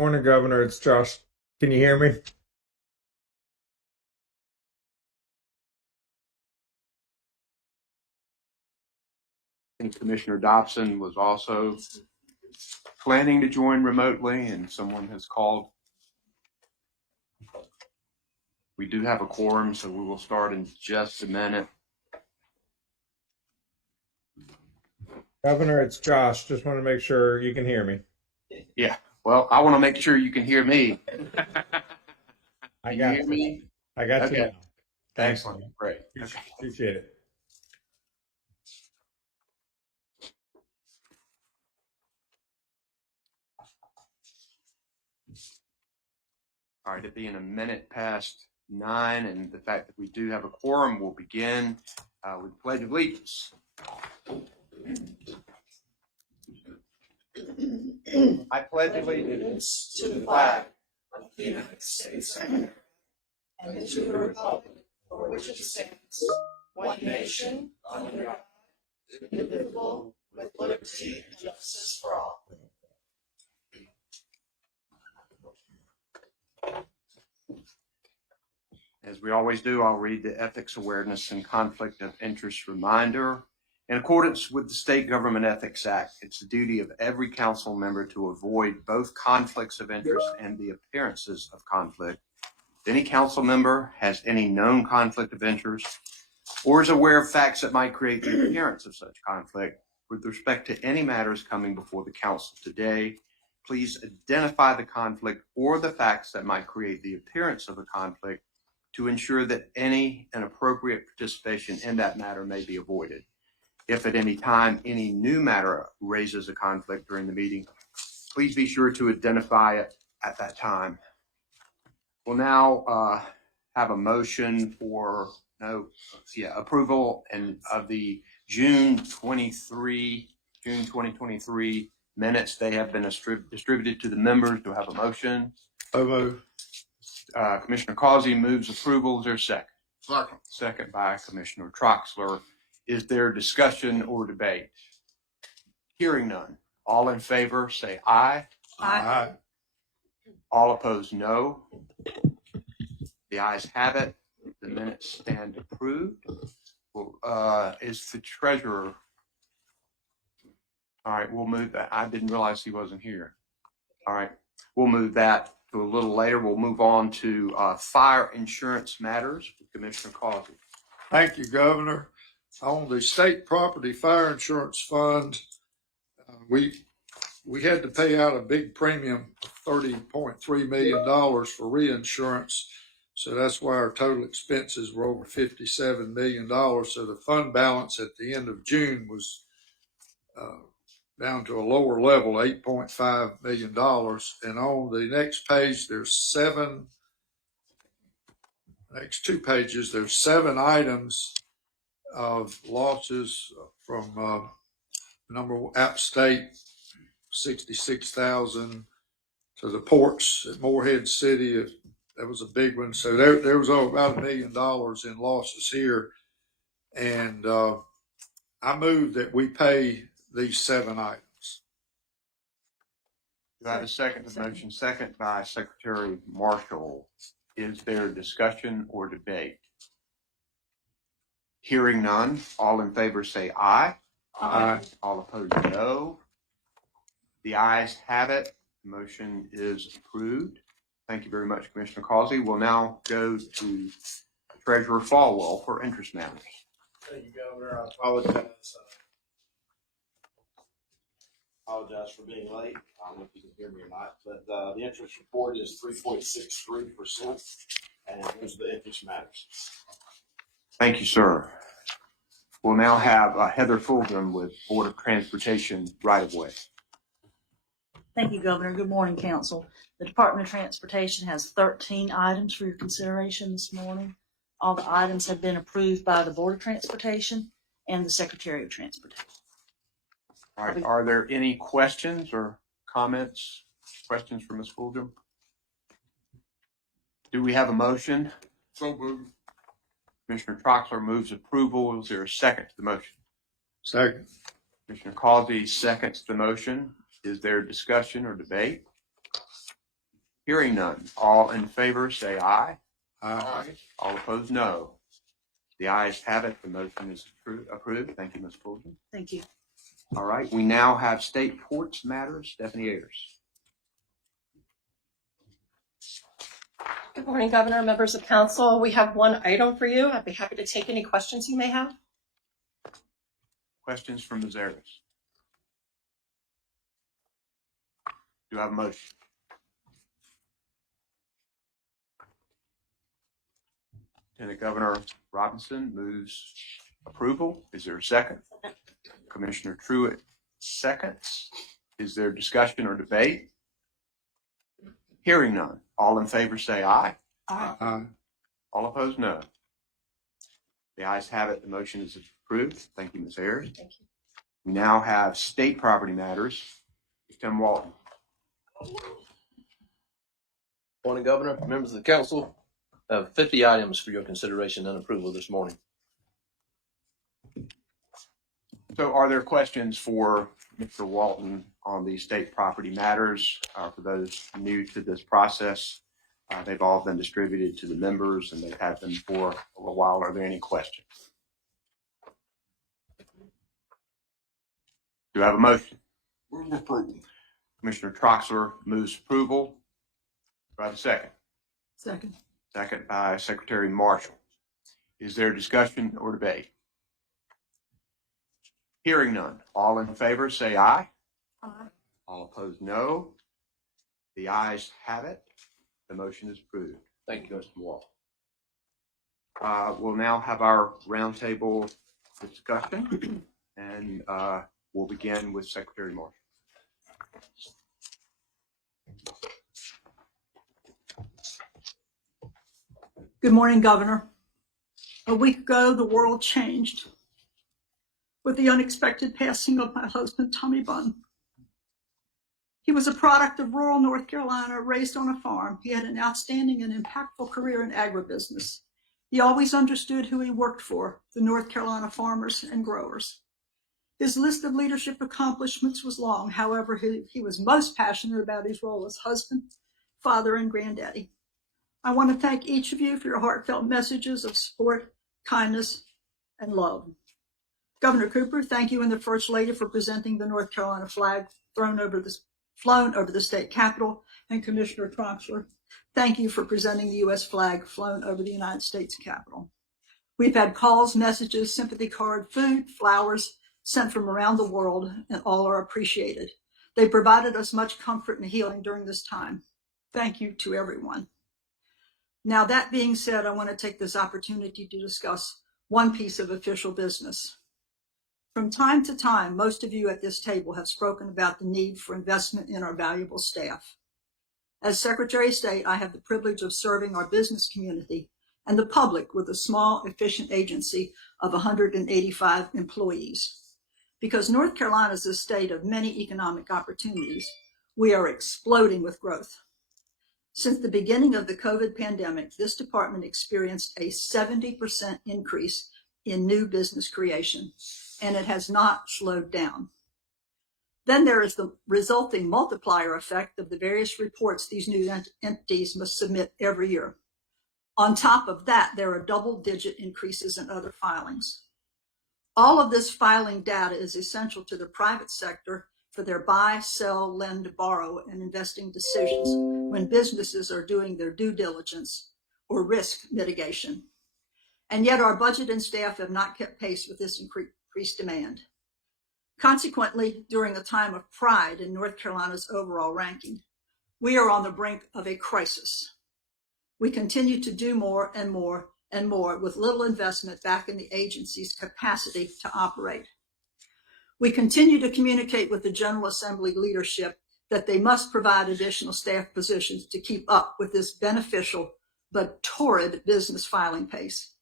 Morning, Governor. It's Josh. Can you hear me? And Commissioner Dobson was also planning to join remotely, and someone has called. We do have a quorum, so we will start in just a minute. Governor, it's Josh. Just want to make sure you can hear me. Yeah, well, I want to make sure you can hear me. I Can got you hear me? I got Okay. you now. Thanks, Excellent. man. Great. Okay. Appreciate it. All right, it being a minute past 9, and the fact that we do have a quorum, we'll begin with the Pledge of Allegiance. I pledge allegiance to the flag of the United States of America and to the republic for which it stands, one nation, under God, indivisible, with liberty and justice for all. As we always do, I'll read the Ethics Awareness and Conflict of Interest Reminder. In accordance with the State Government Ethics Act, it's the duty of every council member to avoid both conflicts of interest and the appearances of conflict. If any council member has any known conflict of interest or is aware of facts that might create the appearance of such conflict with respect to any matters coming before the council today, please identify the conflict or the facts that might create the appearance of a conflict to ensure that any inappropriate participation in that matter may be avoided. If at any time any new matter raises a conflict during the meeting, please be sure to identify it at that time. We'll now have a motion for approval of the June 2023 minutes. They have been distributed to the members. Do I have a motion? So moved. Commissioner Causey moves approval. Is there a second? Second. Second by Commissioner Troxler. Is there discussion or debate? Hearing none. All in favor say aye. Aye. All opposed, no. The ayes have it. The minutes stand approved. Well, is the treasurer? All right, we'll move that. I didn't realize he wasn't here. All right, we'll move that to a little later. We'll move on to fire insurance matters with Commissioner Causey. Thank you, Governor. On the state property fire insurance fund, we had to pay out a big premium of $30.3 million for reinsurance. So that's why our total expenses were over $57 million. So the fund balance at the end of June was down to a lower level, $8.5 million. And on the next page, there's next two pages, there's 7 items of losses from number App State, 66,000, to the ports at Morehead City. That was a big one. So there was about $1 million in losses here. And I move that we pay these 7 items. Do I have a second to the motion? Second by Secretary Marshall. Is there discussion or debate? Hearing none. All in favor say aye. Aye. All opposed, no. The ayes have it. The motion is approved. Thank you very much, Commissioner Causey. We'll now go to Treasurer Falwell for interest matters. Thank you, Governor. I apologize for being late. I don't know if you can hear me or not, but the interest report is 3.63%, and those are the interest matters. Thank you, sir. We'll now have Heather Fulgham with Board of Transportation right-of-way. Thank you, Governor. Good morning, Council. The Department of Transportation has 13 items for your consideration this morning. All the items have been approved by the Board of Transportation and the Secretary of Transportation. All right. Are there any questions or comments? Questions for Ms. Fulgham? Do we have a motion? So moved. Commissioner Troxler moves approval. Is there a second to the motion? Second. Commissioner Causey seconds the motion. Is there discussion or debate? Hearing none. All in favor, say aye. Aye. All opposed, no. The ayes have it. The motion is approved. Thank you, Ms. Fulton. Thank you. All right, we now have state courts matters. Stephanie Ayers. Good morning, Governor, members of council. We have one item for you. I'd be happy to take any questions you may have. Questions from Ms. Ayers? Do I have a motion? Lieutenant Governor Robinson moves approval. Is there a second? Commissioner Truitt seconds. Is there discussion or debate? Hearing none. All in favor say aye. Aye. All opposed, no. The ayes have it. The motion is approved. Thank you, Ms. Ayers. Thank you. We now have state property matters. Tim Walton. Morning, Governor, members of the council. I have 50 items for your consideration and approval this morning. So are there questions for Mr. Walton on these state property matters? For those new to this process, they've all been distributed to the members and they've had them for a little while. Are there any questions? Do I have a motion? Move approval. Commissioner Troxler moves approval. Do I have a second? Second. Second by Secretary Marshall. Is there discussion or debate? Hearing none. All in favor say aye. Aye. All opposed, no. The ayes have it. The motion is approved. Thank you, Mr. Wall. We'll now have our roundtable discussion, and we'll begin with Secretary Marshall. Good morning, Governor. A week ago, the world changed with the unexpected passing of my husband, Tommy Bunn. He was a product of rural North Carolina, raised on a farm. He had an outstanding and impactful career in agribusiness. He always understood who he worked for, the North Carolina farmers and growers. His list of leadership accomplishments was long. However, he was most passionate about his role as husband, father, and granddaddy. I want to thank each of you for your heartfelt messages of support, kindness, and love. Governor Cooper, thank you and the First Lady for presenting the North Carolina flag flown over the state capitol, and Commissioner Troxler, thank you for presenting the U.S. flag flown over the United States Capitol. We've had calls, messages, sympathy card, food, flowers sent from around the world, and all are appreciated. They provided us much comfort and healing during this time. Thank you to everyone. Now, that being said, I want to take this opportunity to discuss one piece of official business. From time to time, most of you at this table have spoken about the need for investment in our valuable staff. As Secretary of State, I have the privilege of serving our business community and the public with a small, efficient agency of 185 employees. Because North Carolina is a state of many economic opportunities, we are exploding with growth. Since the beginning of the COVID pandemic, this department experienced a 70% increase in new business creation, and it has not slowed down. Then there is the resulting multiplier effect of the various reports these new entities must submit every year. On top of that, there are double-digit increases in other filings. All of this filing data is essential to the private sector for their buy, sell, lend, borrow, and investing decisions when businesses are doing their due diligence or risk mitigation. And yet our budget and staff have not kept pace with this increased demand. Consequently, during a time of pride in North Carolina's overall ranking, we are on the brink of a crisis. We continue to do more and more and more with little investment back in the agency's capacity to operate. We continue to communicate with the General Assembly leadership that they must provide additional staff positions to keep up with this beneficial but torrid business filing pace.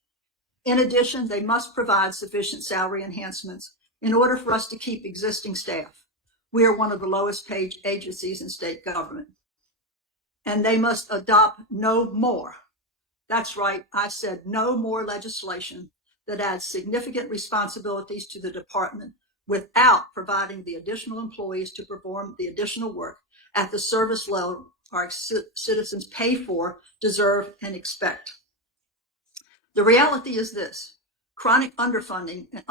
In addition, they must provide sufficient salary enhancements in order for us to keep existing staff. We are one of the lowest paid agencies in state government. And they must adopt no more. That's right, I said no more legislation that adds significant responsibilities to the department without providing the additional employees to perform the additional work at the service level our citizens pay for, deserve, and expect. The reality is this: chronic underfunding and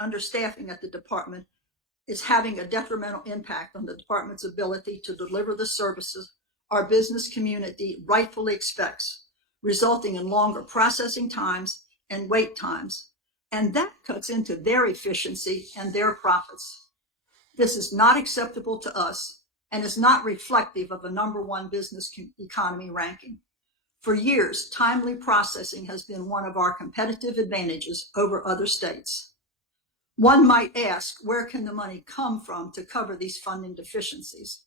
understaffing at the department is having a detrimental impact on the department's ability to deliver the services our business community rightfully expects, resulting in longer processing times and wait times. And that cuts into their efficiency and their profits. This is not acceptable to us and is not reflective of a #1 business economy ranking. For years, timely processing has been one of our competitive advantages over other states. One might ask, where can the money come from to cover these funding deficiencies?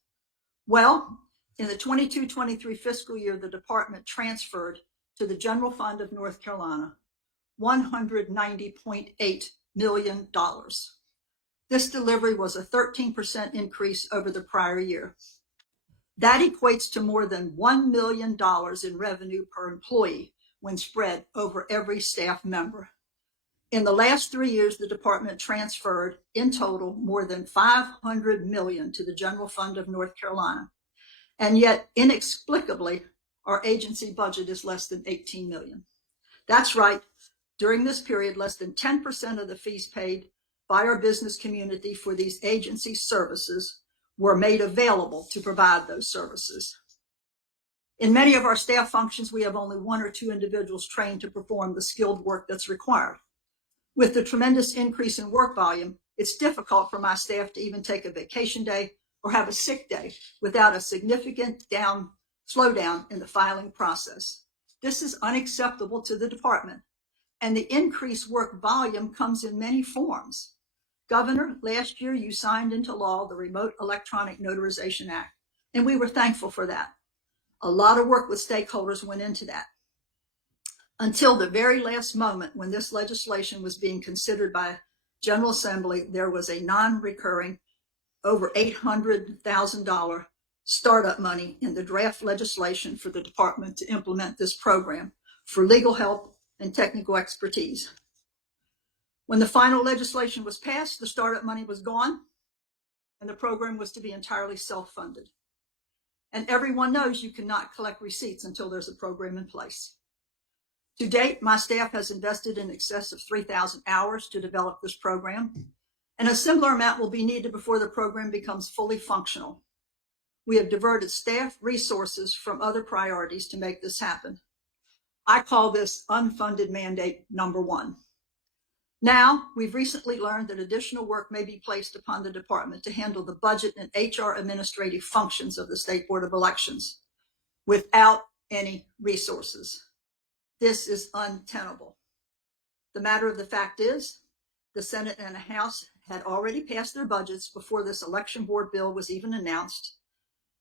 Well, in the 22-23 fiscal year, the department transferred to the General Fund of North Carolina $190.8 million. This delivery was a 13% increase over the prior year. That equates to more than $1 million in revenue per employee when spread over every staff member. In the last 3 years, the department transferred in total more than $500 million to the General Fund of North Carolina. And yet, inexplicably, our agency budget is less than $18 million. That's right. During this period, less than 10% of the fees paid by our business community for these agency services were made available to provide those services. In many of our staff functions, we have only 1 or 2 individuals trained to perform the skilled work that's required. With the tremendous increase in work volume, it's difficult for my staff to even take a vacation day or have a sick day without a significant slowdown in the filing process. This is unacceptable to the department, and the increased work volume comes in many forms. Governor, last year you signed into law the Remote Electronic Notarization Act, and we were thankful for that. A lot of work with stakeholders went into that. Until the very last moment when this legislation was being considered by General Assembly, there was a non-recurring over $800,000 startup money in the draft legislation for the department to implement this program for legal help and technical expertise. When the final legislation was passed, the startup money was gone, and the program was to be entirely self-funded. And everyone knows you cannot collect receipts until there's a program in place. To date, my staff has invested in excess of 3,000 hours to develop this program, and a similar amount will be needed before the program becomes fully functional. We have diverted staff resources from other priorities to make this happen. I call this unfunded mandate #1. Now, we've recently learned that additional work may be placed upon the department to handle the budget and HR administrative functions of the State Board of Elections without any resources. This is untenable. The matter of the fact is, the Senate and the House had already passed their budgets before this election board bill was even announced.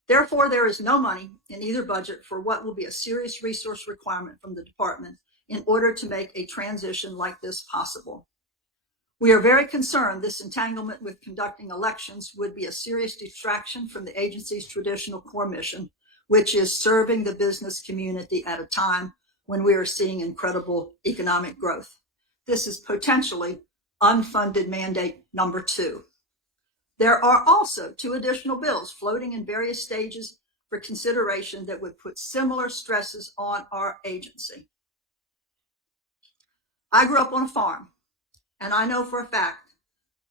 Therefore, there is no money in either budget for what will be a serious resource requirement from the department in order to make a transition like this possible. We are very concerned this entanglement with conducting elections would be a serious distraction from the agency's traditional core mission, which is serving the business community at a time when we are seeing incredible economic growth. This is potentially unfunded mandate #2. There are also 2 additional bills floating in various stages for consideration that would put similar stresses on our agency. I grew up on a farm, and I know for a fact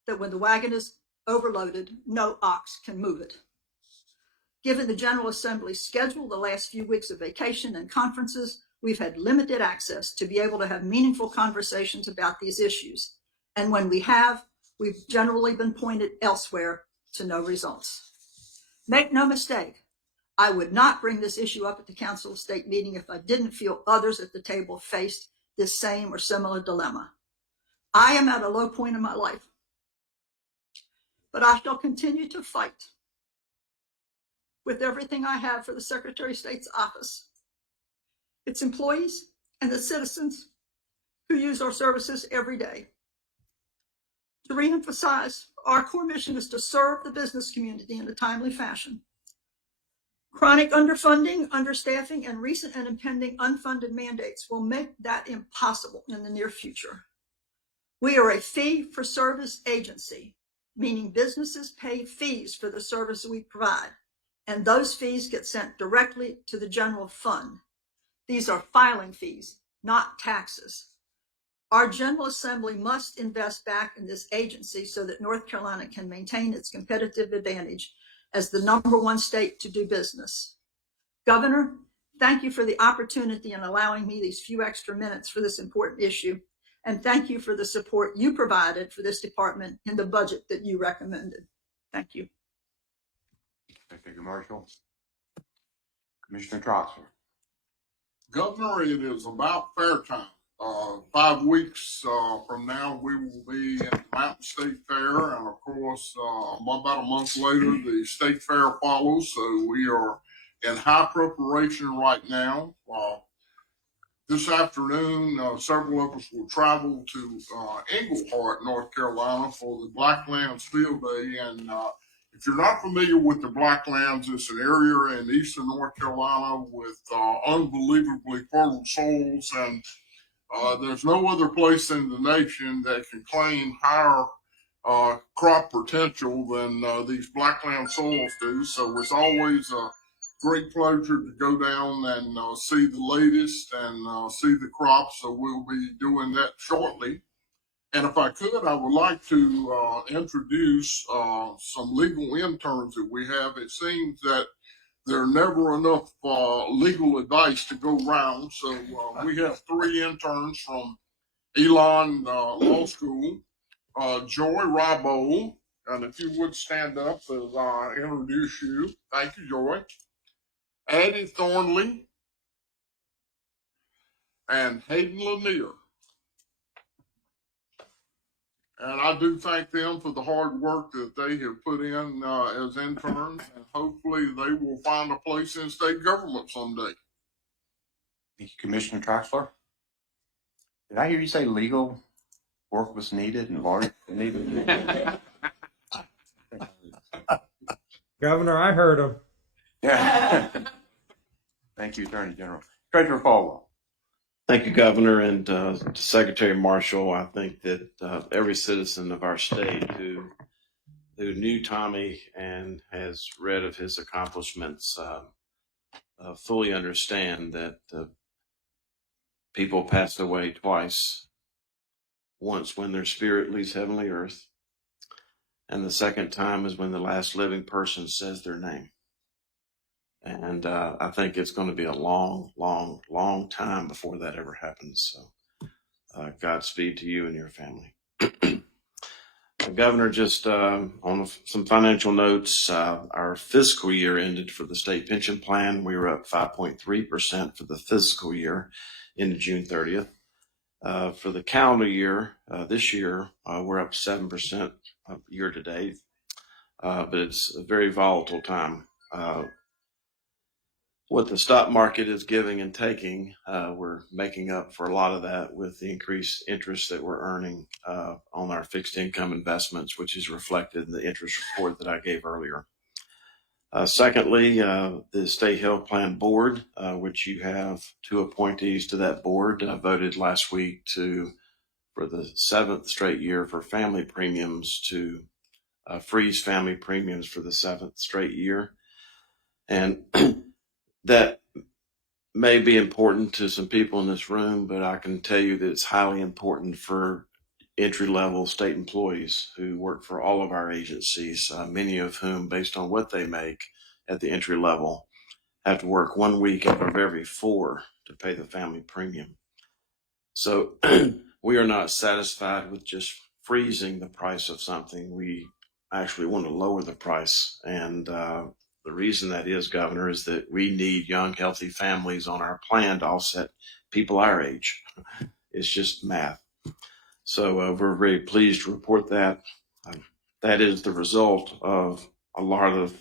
that when the wagon is overloaded, no ox can move it. Given the General Assembly's schedule, the last few weeks of vacation and conferences, we've had limited access to be able to have meaningful conversations about these issues. And when we have, we've generally been pointed elsewhere to no results. Make no mistake, I would not bring this issue up at the Council of State meeting if I didn't feel others at the table faced this same or similar dilemma. I am at a low point in my life, but I shall continue to fight with everything I have for the Secretary of State's office, its employees, and the citizens who use our services every day. To reemphasize, our core mission is to serve the business community in a timely fashion. Chronic underfunding, understaffing, and recent and impending unfunded mandates will make that impossible in the near future. We are a fee-for-service agency, meaning businesses pay fees for the service we provide, and those fees get sent directly to the general fund. These are filing fees, not taxes. Our General Assembly must invest back in this agency so that North Carolina can maintain its competitive advantage as the #1 state to do business. Governor, thank you for the opportunity and allowing me these few extra minutes for this important issue. And thank you for the support you provided for this department in the budget that you recommended. Thank you. Thank you, Marshall. Commissioner Troxler. Governor, it is about fair time. 5 weeks from now, we will be at the Mountain State Fair, and of course, about a month later, the State Fair follows. So we are in high preparation right now. This afternoon, several of us will travel to Englehart, North Carolina, for the Blacklands Field Day. And if you're not familiar with the Blacklands, it's an area in eastern North Carolina with unbelievably fertile soils, and there's no other place in the nation that can claim higher crop potential than these Blackland soils do. So it's always a great pleasure to go down and see the latest and see the crops. So we'll be doing that shortly. And if I could, I would like to introduce some legal interns that we have. It seems that there are never enough legal advice to go around. So we have 3 interns from Elon Law School. Joy Rabo, and if you would stand up as I introduce you. Thank you, Joy. Addie Thornley and Hayden Lanier. And I do thank them for the hard work that they have put in as interns, and hopefully they will find a place in state government someday. Thank you, Commissioner Troxler. Did I hear you say legal work was needed and large needed? Governor, I heard him. Yeah. Thank you, Attorney General. Treasurer Falwell. Thank you, Governor, and to Secretary Marshall. I think that every citizen of our state who knew Tommy and has read of his accomplishments fully understand that people pass away twice. Once when their spirit leaves heavenly earth, and the second time is when the last living person says their name. And I think it's going to be a long, long, long time before that ever happens. So Godspeed to you and your family. Governor, just on some financial notes, our fiscal year ended for the state pension plan. We were up 5.3% for the fiscal year into June 30th. For the calendar year, this year, we're up 7% year to date, but it's a very volatile time. What the stock market is giving and taking, we're making up for a lot of that with the increased interest that we're earning on our fixed income investments, which is reflected in the interest report that I gave earlier. Secondly, the State Health Plan Board, which you have 2 appointees to that board, voted last week for the 7th straight year for family premiums to freeze family premiums for the 7th straight year. And that may be important to some people in this room, but I can tell you that it's highly important for entry-level state employees who work for all of our agencies, many of whom, based on what they make at the entry level, have to work 1 week out of every 4 to pay the family premium. So we are not satisfied with just freezing the price of something. We actually want to lower the price. And the reason that is, Governor, is that we need young, healthy families on our plan to offset people our age. It's just math. So we're very pleased to report that. That is the result of a lot of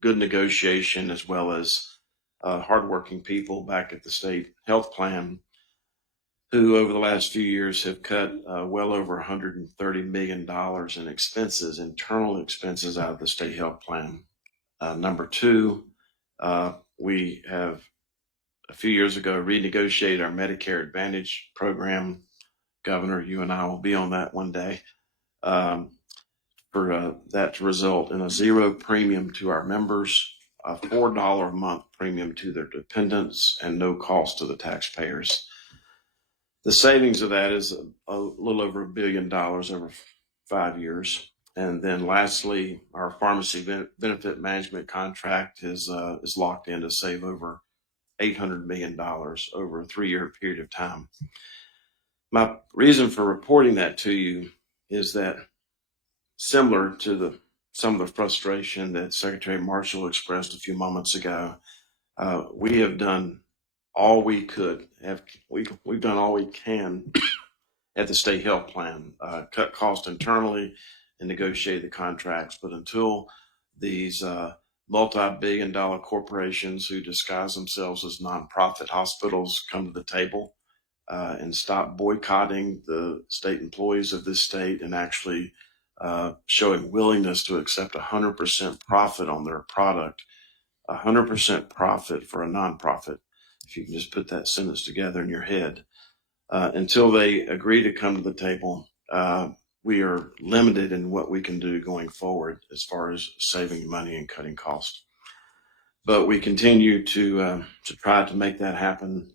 good negotiation, as well as hardworking people back at the state health plan, who over the last few years have cut well over $130 million in expenses, internal expenses, out of the state health plan. Number 2, we have a few years ago renegotiated our Medicare Advantage program. Governor, you and I will be on that one day. for that to result in a zero premium to our members, a $4 a month premium to their dependents, and no cost to the taxpayers. The savings of that is a little over $1 billion over 5 years. And then lastly, our pharmacy benefit management contract is locked in to save over $800 million over a 3-year period of time. My reason for reporting that to you is that, similar to some of the frustration that Secretary Marshall expressed a few moments ago, we have done all we could. We've done all we can at the state health plan, cut costs internally and negotiate the contracts. But until these multi-billion-dollar corporations who disguise themselves as nonprofit hospitals come to the table and stop boycotting the state employees of this state and actually showing willingness to accept 100% profit on their product, 100% profit for a nonprofit, if you can just put that sentence together in your head, until they agree to come to the table, we are limited in what we can do going forward as far as saving money and cutting costs. But we continue to try to make that happen.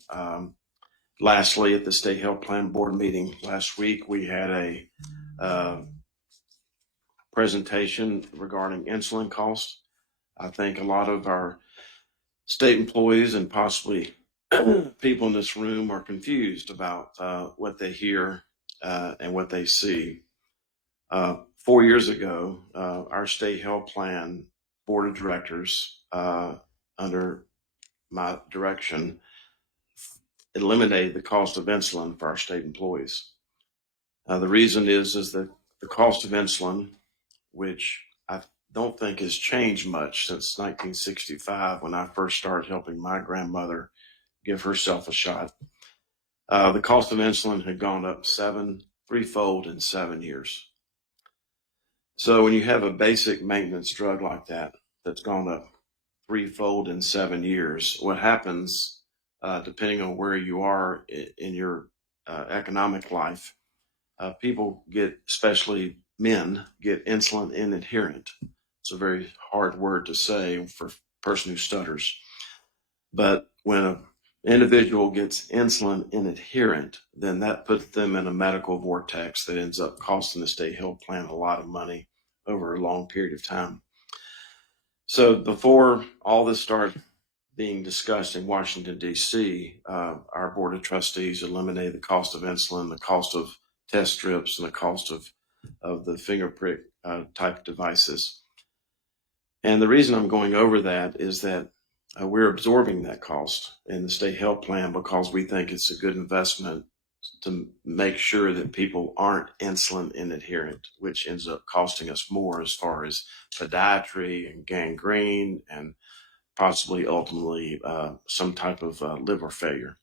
Lastly, at the State Health Plan Board meeting last week, we had a presentation regarding insulin costs. I think a lot of our state employees and possibly people in this room are confused about what they hear and what they see. 4 years ago, our state health plan board of directors, under my direction, eliminated the cost of insulin for our state employees. The reason is that the cost of insulin, which I don't think has changed much since 1965 when I first started helping my grandmother give herself a shot. The cost of insulin had gone up threefold in 7 years. So when you have a basic maintenance drug like that, that's gone up threefold in 7 years, what happens, depending on where you are in your economic life, people get, especially men, get insulin inadherent. It's a very hard word to say for a person who stutters. But when an individual gets insulin inadherent, then that puts them in a medical vortex that ends up costing the state health plan a lot of money over a long period of time. So before all this started being discussed in Washington, D.C., our board of trustees eliminated the cost of insulin, the cost of test strips, and the cost of the finger prick type devices. And the reason I'm going over that is that we're absorbing that cost in the state health plan because we think it's a good investment to make sure that people aren't insulin inadherent, which ends up costing us more as far as podiatry and gangrene and possibly ultimately some type of liver failure.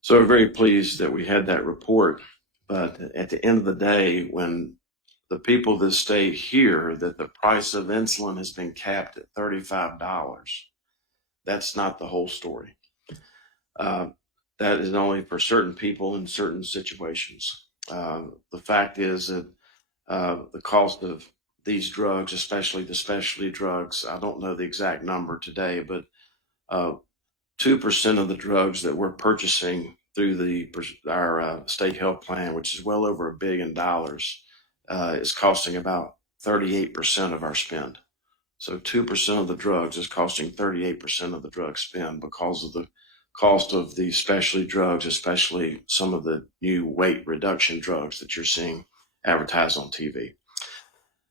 So we're very pleased that we had that report. But at the end of the day, when the people of this state hear that the price of insulin has been capped at $35, that's not the whole story. That is only for certain people in certain situations. The fact is that the cost of these drugs, especially the specialty drugs, I don't know the exact number today, but 2% of the drugs that we're purchasing through our state health plan, which is well over $1 billion, is costing about 38% of our spend. So 2% of the drugs is costing 38% of the drug spend because of the cost of the specialty drugs, especially some of the new weight reduction drugs that you're seeing advertised on TV.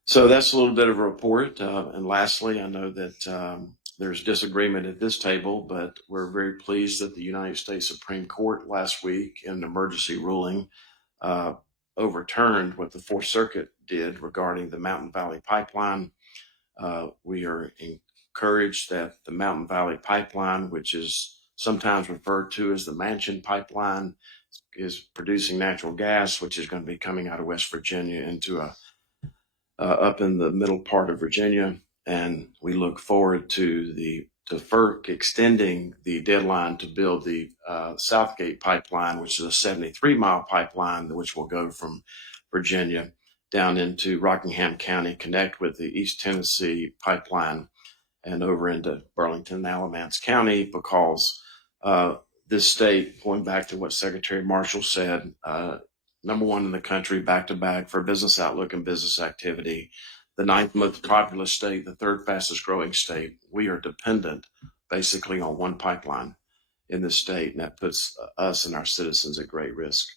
So that's a little bit of a report. And lastly, I know that there's disagreement at this table, but we're very pleased that the United States Supreme Court last week in an emergency ruling overturned what the Fourth Circuit did regarding the Mountain Valley Pipeline. We are encouraged that the Mountain Valley Pipeline, which is sometimes referred to as the Manchin Pipeline, is producing natural gas, which is going to be coming out of West Virginia into up in the middle part of Virginia. And we look forward to FERC extending the deadline to build the Southgate Pipeline, which is a 73-mile pipeline, which will go from Virginia down into Rockingham County, connect with the East Tennessee pipeline and over into Burlington and Alamance County, because this state, going back to what Secretary Marshall said, number one in the country back to back for business outlook and business activity, the ninth most populous state, the third fastest growing state. We are dependent basically on one pipeline in this state, and that puts us and our citizens at great risk.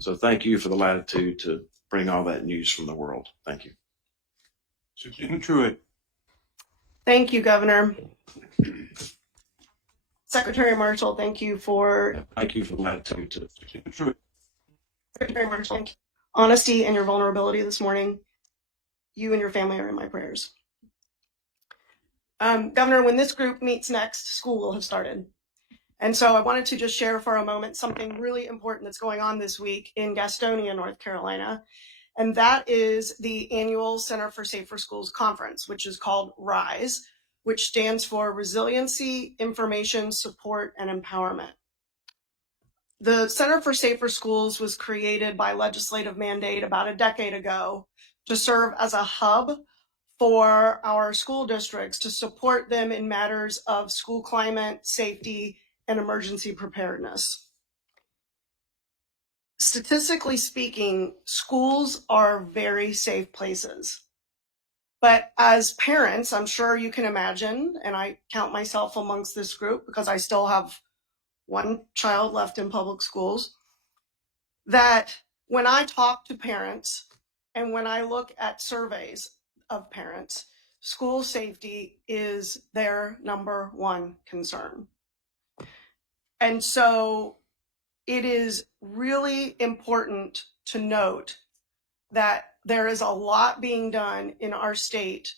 So thank you for the latitude to bring all that news from the world. Thank you. Superintendent Truitt. Thank you, Governor. Secretary Marshall, thank you for Thank you for the latitude to. Secretary Marshall, thank you. Honesty and your vulnerability this morning. You and your family are in my prayers. Governor, when this group meets next, school will have started. And so I wanted to just share for a moment something really important that's going on this week in Gastonia, North Carolina. And that is the annual Center for Safer Schools Conference, which is called RISE, which stands for Resiliency, Information, Support, and Empowerment. The Center for Safer Schools was created by legislative mandate about a decade ago to serve as a hub for our school districts to support them in matters of school climate, safety, and emergency preparedness. Statistically speaking, schools are very safe places. But as parents, I'm sure you can imagine, and I count myself amongst this group because I still have one child left in public schools, that when I talk to parents and when I look at surveys of parents, school safety is their number one concern. And so it is really important to note that there is a lot being done in our state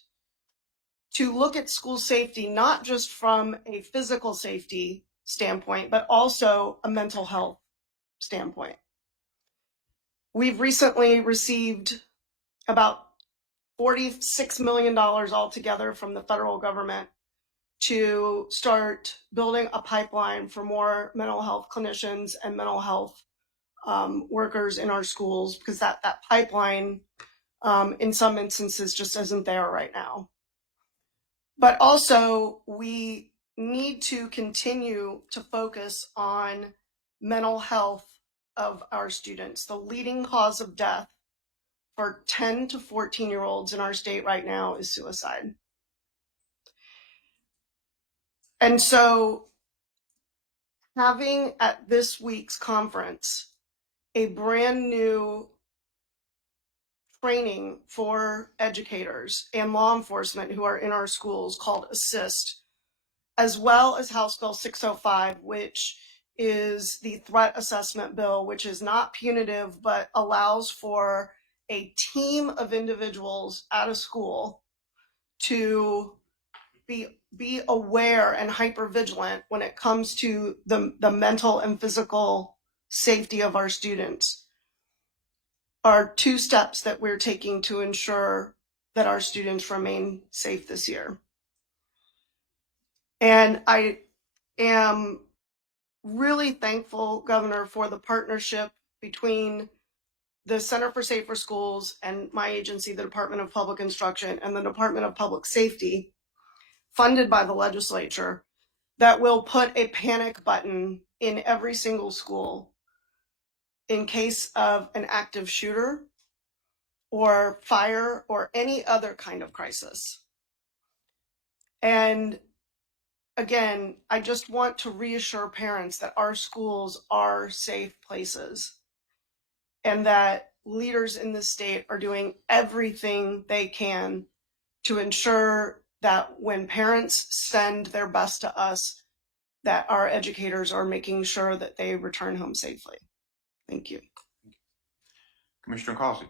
to look at school safety, not just from a physical safety standpoint, but also a mental health standpoint. We've recently received about $46 million altogether from the federal government to start building a pipeline for more mental health clinicians and mental health workers in our schools, because that pipeline in some instances just isn't there right now. But also we need to continue to focus on mental health of our students. The leading cause of death for 10 to 14-year-olds in our state right now is suicide. And so having at this week's conference a brand new training for educators and law enforcement who are in our schools called ASSIST, as well as House Bill 605, which is the threat assessment bill, which is not punitive, but allows for a team of individuals at a school to be aware and hypervigilant when it comes to the mental and physical safety of our students, are two steps that we're taking to ensure that our students remain safe this year. And I am really thankful, Governor, for the partnership between the Center for Safer Schools and my agency, the Department of Public Instruction, and the Department of Public Safety, funded by the legislature, that will put a panic button in every single school in case of an active shooter or fire or any other kind of crisis. And again, I just want to reassure parents that our schools are safe places and that leaders in the state are doing everything they can to ensure that when parents send their best to us, that our educators are making sure that they return home safely. Thank you. Commissioner Causey.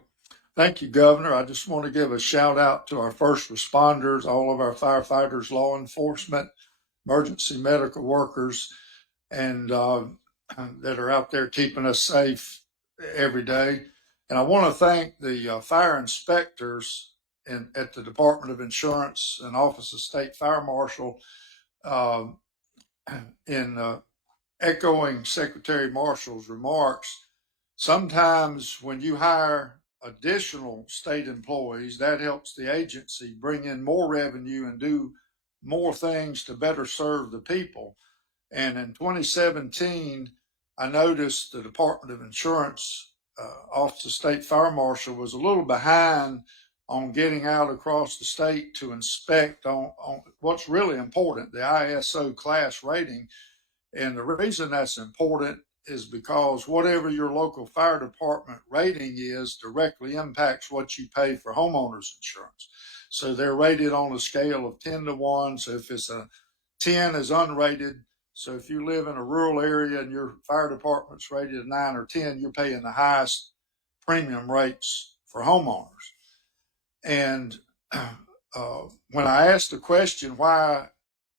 Thank you, Governor. I just want to give a shout out to our first responders, all of our firefighters, law enforcement, emergency medical workers, and that are out there keeping us safe every day. And I want to thank the fire inspectors at the Department of Insurance and Office of State Fire Marshal in echoing Secretary Marshall's remarks. Sometimes when you hire additional state employees. That helps the agency bring in more revenue and do more things to better serve the people. And in 2017, I noticed the Department of Insurance, Office of State Fire Marshal, was a little behind on getting out across the state to inspect on what's really important, the ISO class rating. And the reason that's important is because whatever your local fire department rating is directly impacts what you pay for homeowners insurance. So they're rated on a scale of 10 to 1. So if it's a 10 is unrated. So if you live in a rural area and your fire department's rated a 9 or 10, you're paying the highest premium rates for homeowners. And when I asked the question, why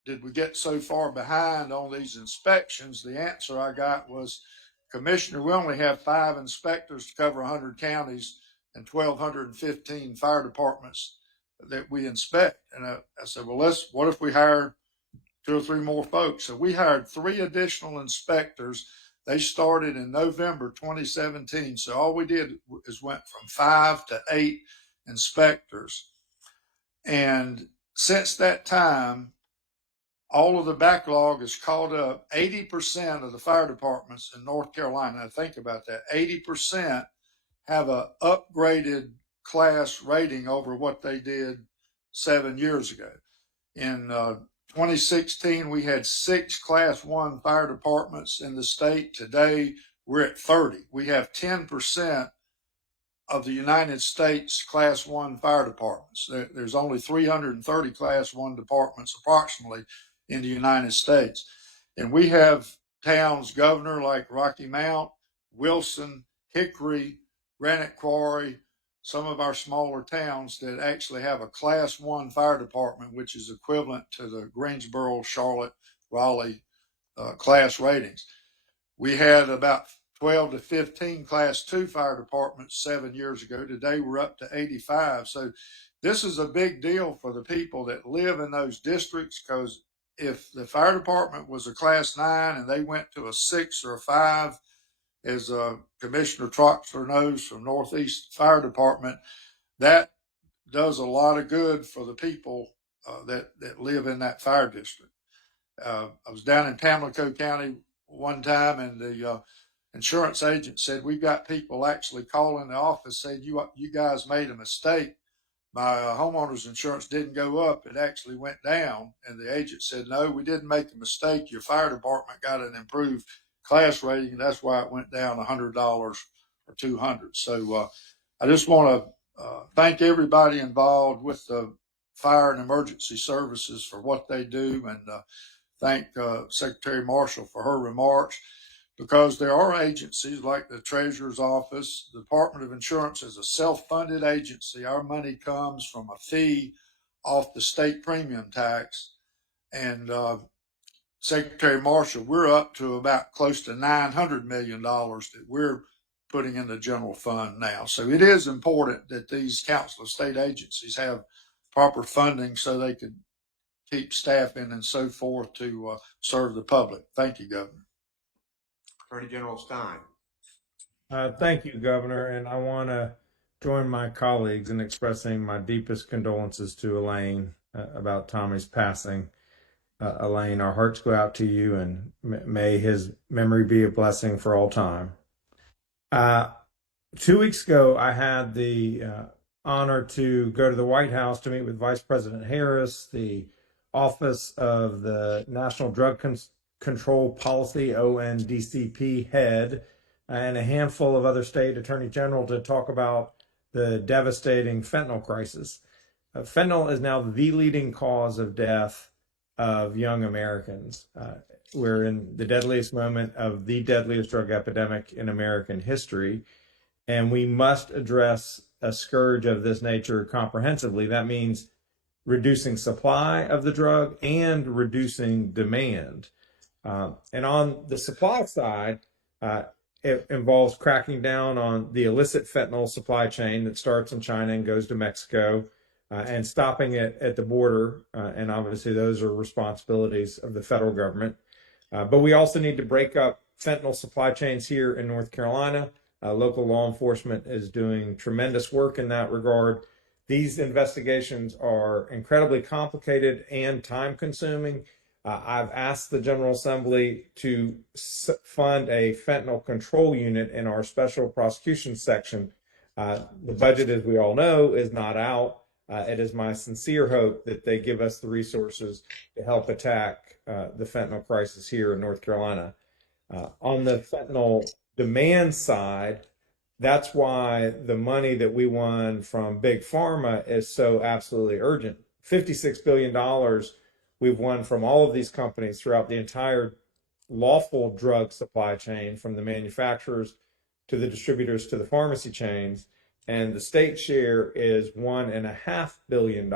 did we get so far behind on these inspections, the answer I got was, Commissioner, we only have 5 inspectors to cover 100 counties and 1,215 fire departments that we inspect. And I said, well, what if we hire 2 or 3 more folks? So we hired 3 additional inspectors. They started in November 2017. So all we did is went from 5 to 8 inspectors. And since that time, all of the backlog is caught up. 80% of the fire departments in North Carolina, now think about that, 80% have a upgraded class rating over what they did 7 years ago. In 2016, we had 6 Class 1 fire departments in the state. Today, we're at 30. We have 10% of the United States Class 1 fire departments. There's only 330 Class 1 departments approximately in the United States. And we have towns, Governor, like Rocky Mount, Wilson, Hickory, Granite Quarry, some of our smaller towns that actually have a Class 1 fire department, which is equivalent to the Greensboro, Charlotte, Raleigh class ratings. We had about 12 to 15 Class 2 fire departments 7 years ago. Today we're up to 85. So this is a big deal for the people that live in those districts, because if the fire department was a Class 9 and they went to a 6 or a 5, as Commissioner Troxler knows from Northeast Fire Department, that does a lot of good for the people that live in that fire district. I was down in Pamlico County one time, and the insurance agent said, we've got people actually calling the office saying, you guys made a mistake. My homeowner's insurance didn't go up. It actually went down. And the agent said, no, we didn't make a mistake. Your fire department got an improved class rating. That's why it went down $100 or $200. So I just want to thank everybody involved with the fire and emergency services for what they do, and thank Secretary Marshall for her remarks, because there are agencies like the Treasurer's Office. The Department of Insurance is a self-funded agency. Our money comes from a fee off the state premium tax. And Secretary Marshall, we're up to about close to $900 million that we're putting in the general fund now. So it is important that these Council of State agencies have proper funding so they can keep staffing and so forth to serve the public. Thank you, Governor. Attorney General Stein. Thank you, Governor, and I want to join my colleagues in expressing my deepest condolences to Elaine about Tommy's passing. Elaine, our hearts go out to you, and may his memory be a blessing for all time. 2 weeks ago, I had the honor to go to the White House to meet with Vice President Harris, the Office of the National Drug Control Policy, ONDCP head, and a handful of other state attorney general to talk about the devastating fentanyl crisis. Fentanyl is now the leading cause of death of young Americans. We're in the deadliest moment of the deadliest drug epidemic in American history, and we must address a scourge of this nature comprehensively. That means reducing supply of the drug and reducing demand. And on the supply side, it involves cracking down on the illicit fentanyl supply chain that starts in China and goes to Mexico, and stopping it at the border. And obviously those are responsibilities of the federal government. But we also need to break up fentanyl supply chains here in North Carolina. Local law enforcement is doing tremendous work in that regard. These investigations are incredibly complicated and time consuming. I've asked the General Assembly to fund a fentanyl control unit in our special prosecution section. The budget, as we all know, is not out. It is my sincere hope that they give us the resources to help attack the fentanyl crisis here in North Carolina. On the fentanyl demand side, that's why the money that we won from Big Pharma is so absolutely urgent. $56 billion we've won from all of these companies throughout the entire lawful drug supply chain, from the manufacturers to the distributors to the pharmacy chains. And the state share is $1.5 billion.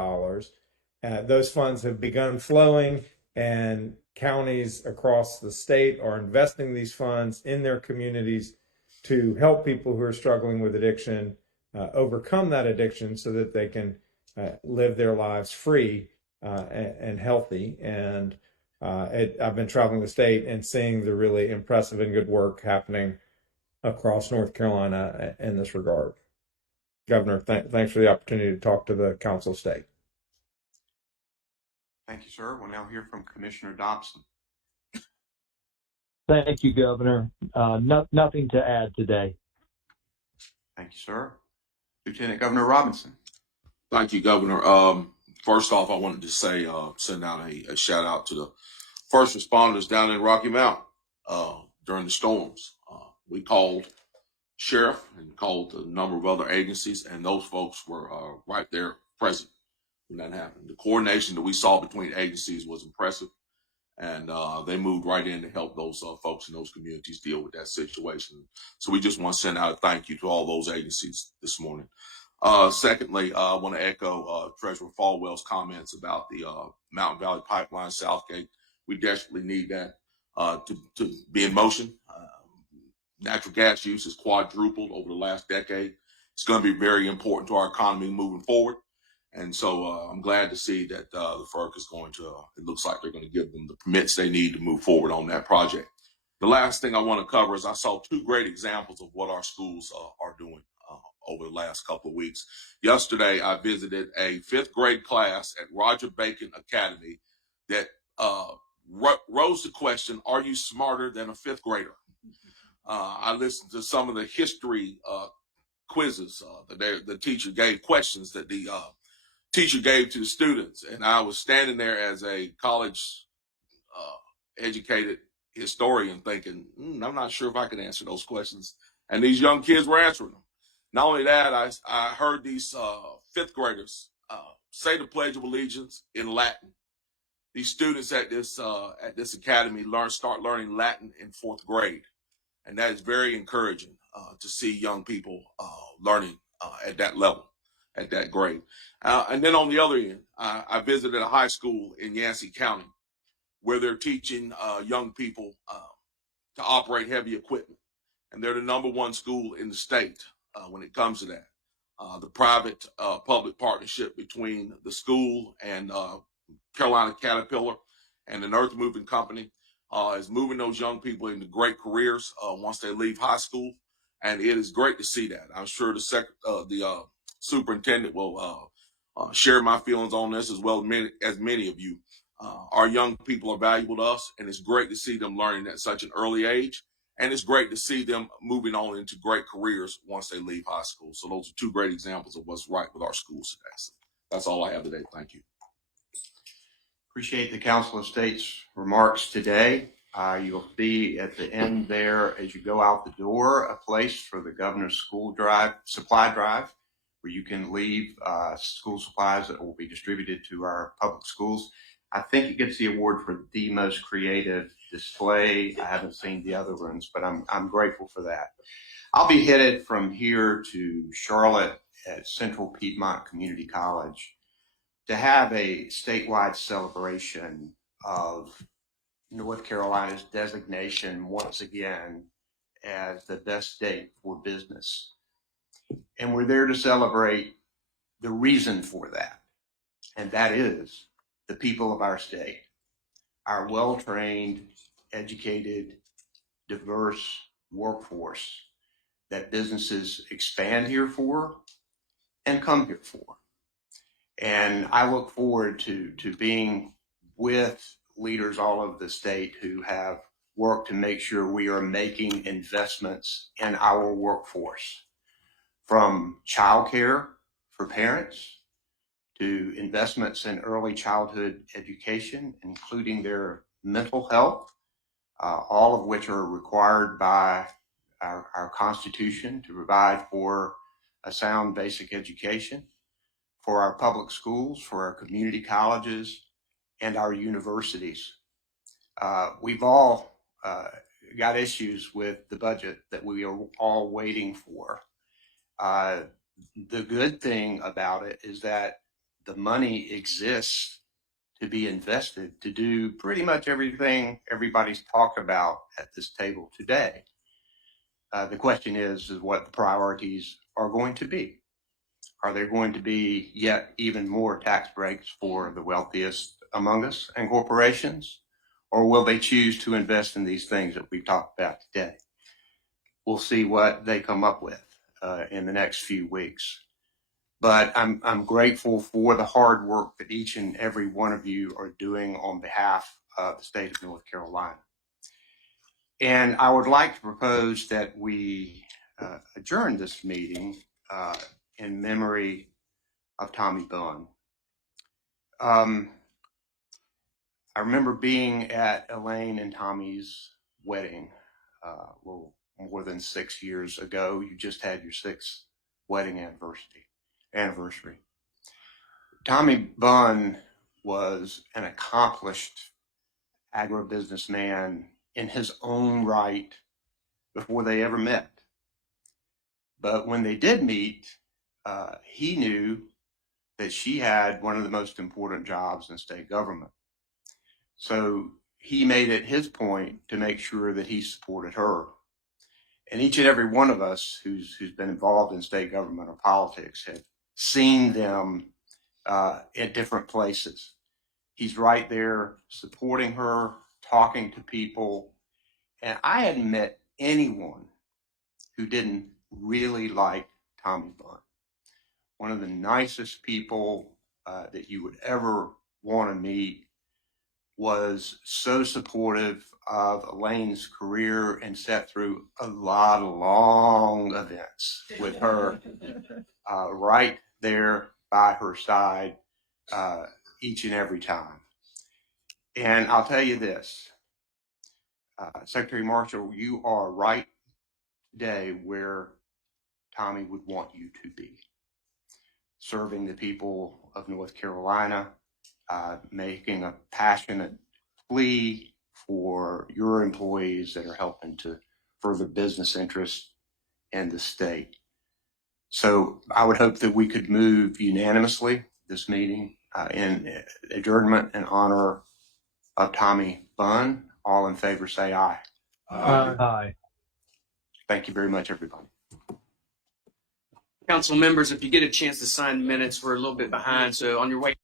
Those funds have begun flowing, and counties across the state are investing these funds in their communities to help people who are struggling with addiction overcome that addiction so that they can live their lives free and healthy. And I've been traveling the state and seeing the really impressive and good work happening across North Carolina in this regard. Governor, thanks for the opportunity to talk to the Council of State. Thank you, sir. We'll now hear from Commissioner Dobson. Thank you, Governor. Nothing to add today. Thank you, sir. Lieutenant Governor Robinson. Thank you, Governor. First off, I wanted to say, send out a shout out to the first responders down in Rocky Mount during the storms. We called sheriff and called a number of other agencies, and those folks were right there present when that happened. The coordination that we saw between agencies was impressive, and they moved right in to help those folks in those communities deal with that situation. So we just want to send out a thank you to all those agencies this morning. Secondly, I want to echo Treasurer Falwell's comments about the Mountain Valley Pipeline Southgate. We desperately need that to be in motion. Natural gas use has quadrupled over the last decade. It's going to be very important to our economy moving forward. And so I'm glad to see that the FERC is going to, it looks like they're going to give them the permits they need to move forward on that project. The last thing I want to cover is I saw two great examples of what our schools are doing over the last couple of weeks. Yesterday, I visited a 5th grade class at Roger Bacon Academy that rose the question, are you smarter than a 5th grader? I listened to some of the history quizzes that the teacher gave, questions that the teacher gave to the students. And I was standing there as a college educated historian thinking, I'm not sure if I can answer those questions. And these young kids were answering them. Not only that, I heard these 5th graders say the Pledge of Allegiance in Latin. These students at this academy start learning Latin in 4th grade. And that is very encouraging to see young people learning at that level, at that grade. And then on the other end, I visited a high school in Yancey County where they're teaching young people to operate heavy equipment. And they're the #1 school in the state when it comes to that. The private public partnership between the school and Carolina Caterpillar and an earth moving company is moving those young people into great careers once they leave high school. And it is great to see that. I'm sure the superintendent will share my feelings on this as well as many of you. Our young people are valuable to us, and it's great to see them learning at such an early age. And it's great to see them moving on into great careers once they leave high school. So those are two great examples of what's right with our schools today. So that's all I have today. Thank you. Appreciate the Council of State's remarks today. You'll see at the end there, as you go out the door, a place for the governor's school supply drive, where you can leave school supplies that will be distributed to our public schools. I think it gets the award for the most creative display. I haven't seen the other ones, but I'm grateful for that. I'll be headed from here to Charlotte at Central Piedmont Community College to have a statewide celebration of North Carolina's designation once again as the best state for business. And we're there to celebrate the reason for that. And that is the people of our state, our well-trained, educated, diverse workforce that businesses expand here for and come here for. And I look forward to being with leaders all over the state who have worked to make sure we are making investments in our workforce, from childcare for parents to investments in early childhood education, including their mental health, all of which are required by our Constitution to provide for a sound basic education, for our public schools, for our community colleges, and our universities. We've all got issues with the budget that we are all waiting for. The good thing about it is that the money exists to be invested to do pretty much everything everybody's talked about at this table today. The question is what the priorities are going to be. Are there going to be yet even more tax breaks for the wealthiest among us and corporations? Or will they choose to invest in these things that we've talked about today? We'll see what they come up with in the next few weeks. But I'm grateful for the hard work that each and every one of you are doing on behalf of the state of North Carolina. And I would like to propose that we adjourn this meeting in memory of Tommy Bunn. I remember being at Elaine and Tommy's wedding more than 6 years ago. You just had your 6th wedding anniversary. Tommy Bunn was an accomplished agribusiness man in his own right before they ever met. But when they did meet, he knew that she had one of the most important jobs in state government. So he made it his point to make sure that he supported her. And each and every one of us who's been involved in state government or politics have seen them at different places. He's right there supporting her, talking to people. And I hadn't met anyone who didn't really like Tommy Bunn. One of the nicest people that you would ever want to meet, was so supportive of Elaine's career and sat through a lot of long events with her, right there by her side each and every time. And I'll tell you this, Secretary Marshall, you are right today where Tommy would want you to be, serving the people of North Carolina, making a passionate plea for your employees that are helping to further business interests in the state. So I would hope that we could move unanimously this meeting in adjournment in honor of Tommy Bunn. All in favor say aye. Aye. Thank you very much, everybody. Council members, if you get a chance to sign minutes, we're a little bit behind, so on your way